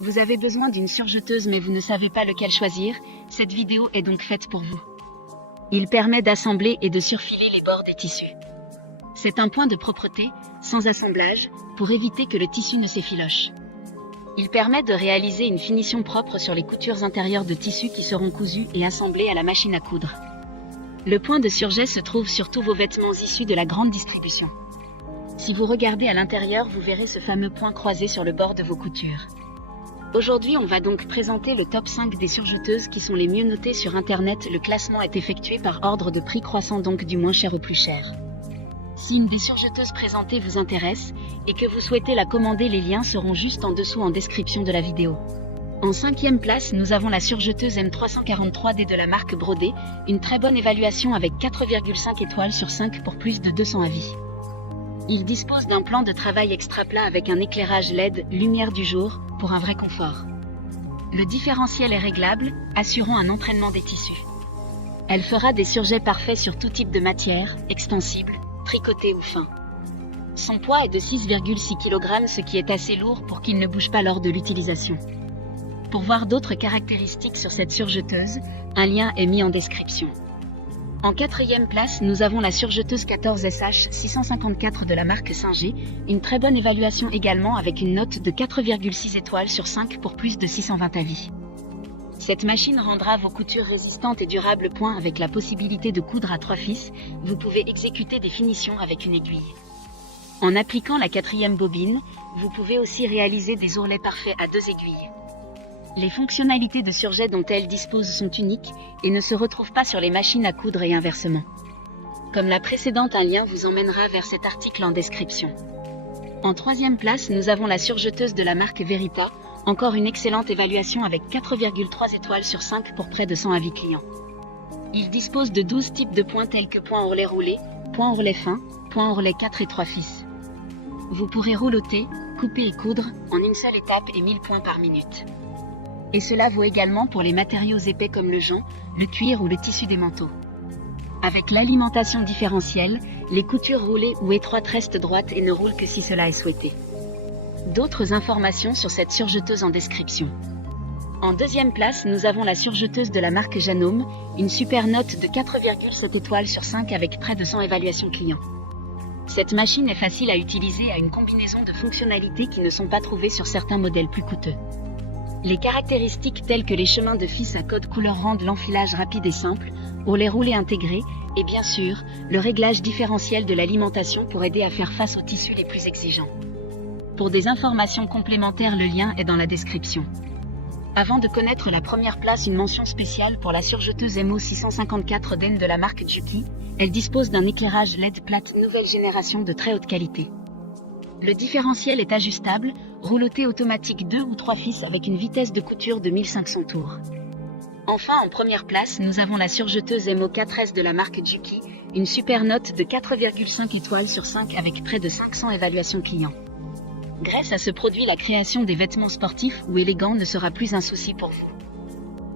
Vous avez besoin d'une surjeteuse mais vous ne savez pas lequel choisir, cette vidéo est donc faite pour vous. Il permet d'assembler et de surfiler les bords des tissus. C'est un point de propreté, sans assemblage, pour éviter que le tissu ne s'effiloche. Il permet de réaliser une finition propre sur les coutures intérieures de tissus qui seront cousues et assemblées à la machine à coudre. Le point de surjet se trouve sur tous vos vêtements issus de la grande distribution. Si vous regardez à l'intérieur, vous verrez ce fameux point croisé sur le bord de vos coutures. Aujourd'hui, on va donc présenter le top 5 des surjeteuses qui sont les mieux notées sur Internet. Le classement est effectué par ordre de prix croissant, donc du moins cher au plus cher. Si une des surjeteuses présentées vous intéresse et que vous souhaitez la commander, les liens seront juste en dessous en description de la vidéo. En 5e place, nous avons la surjeteuse M343D de la marque Brodé, une très bonne évaluation avec 4,5 étoiles sur 5 pour plus de 200 avis. Il dispose d'un plan de travail extra plat avec un éclairage LED, lumière du jour, pour un vrai confort. Le différentiel est réglable, assurant un entraînement des tissus. Elle fera des surjets parfaits sur tout type de matière, extensible, tricoté ou fin. Son poids est de 6,6 kg, ce qui est assez lourd pour qu'il ne bouge pas lors de l'utilisation. Pour voir d'autres caractéristiques sur cette surjeteuse, un lien est mis en description. En 4e place, nous avons la surjeteuse 14SH 654 de la marque Singer, une très bonne évaluation également avec une note de 4,6 étoiles sur 5 pour plus de 620 avis. Cette machine rendra vos coutures résistantes et durables. Avec la possibilité de coudre à 3 fils, vous pouvez exécuter des finitions avec une aiguille. En appliquant la 4e bobine, vous pouvez aussi réaliser des ourlets parfaits à 2 aiguilles. Les fonctionnalités de surjet dont elle dispose sont uniques et ne se retrouvent pas sur les machines à coudre et inversement. Comme la précédente, un lien vous emmènera vers cet article en description. En 3e place, nous avons la surjeteuse de la marque Verita, encore une excellente évaluation avec 4,3 étoiles sur 5 pour près de 100 avis clients. Il dispose de 12 types de points tels que point ourlet roulé, point ourlet fin, point ourlet 4 et 3 fils. Vous pourrez rouloter, couper et coudre en une seule étape et 1000 points par minute. Et cela vaut également pour les matériaux épais comme le jonc, le cuir ou le tissu des manteaux. Avec l'alimentation différentielle, les coutures roulées ou étroites restent droites et ne roulent que si cela est souhaité. D'autres informations sur cette surjeteuse en description. En 2e place, nous avons la surjeteuse de la marque Janome, une super note de 4,7 étoiles sur 5 avec près de 100 évaluations clients. Cette machine est facile à utiliser et a une combinaison de fonctionnalités qui ne sont pas trouvées sur certains modèles plus coûteux. Les caractéristiques telles que les chemins de fils à code couleur rendent l'enfilage rapide et simple, ourlets roulés intégrés, et bien sûr, le réglage différentiel de l'alimentation pour aider à faire face aux tissus les plus exigeants. Pour des informations complémentaires, le lien est dans la description. Avant de connaître la première place, une mention spéciale pour la surjeteuse MO654D de la marque Juki. Elle dispose d'un éclairage LED plate nouvelle génération de très haute qualité. Le différentiel est ajustable, rouloté automatique 2 ou 3 fils avec une vitesse de couture de 1500 tours. Enfin, en première place, nous avons la surjeteuse MO4S de la marque Juki, une super note de 4,5 étoiles sur 5 avec près de 500 évaluations clients. Grâce à ce produit, la création des vêtements sportifs ou élégants ne sera plus un souci pour vous.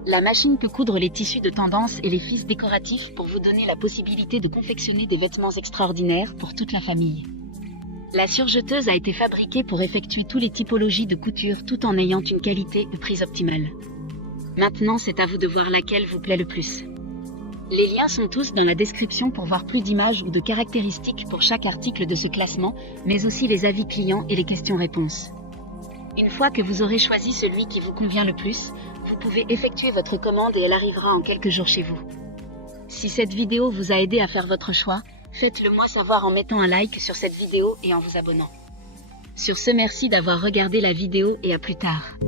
La machine peut coudre les tissus de tendance et les fils décoratifs pour vous donner la possibilité de confectionner des vêtements extraordinaires pour toute la famille. La surjeteuse a été fabriquée pour effectuer toutes les typologies de couture tout en ayant une qualité et prise optimale. Maintenant, c'est à vous de voir laquelle vous plaît le plus. Les liens sont tous dans la description pour voir plus d'images ou de caractéristiques pour chaque article de ce classement, mais aussi les avis clients et les questions-réponses. Une fois que vous aurez choisi celui qui vous convient le plus, vous pouvez effectuer votre commande et elle arrivera en quelques jours chez vous. Si cette vidéo vous a aidé à faire votre choix, faites-le moi savoir en mettant un like sur cette vidéo et en vous abonnant. Sur ce, merci d'avoir regardé la vidéo et à plus tard.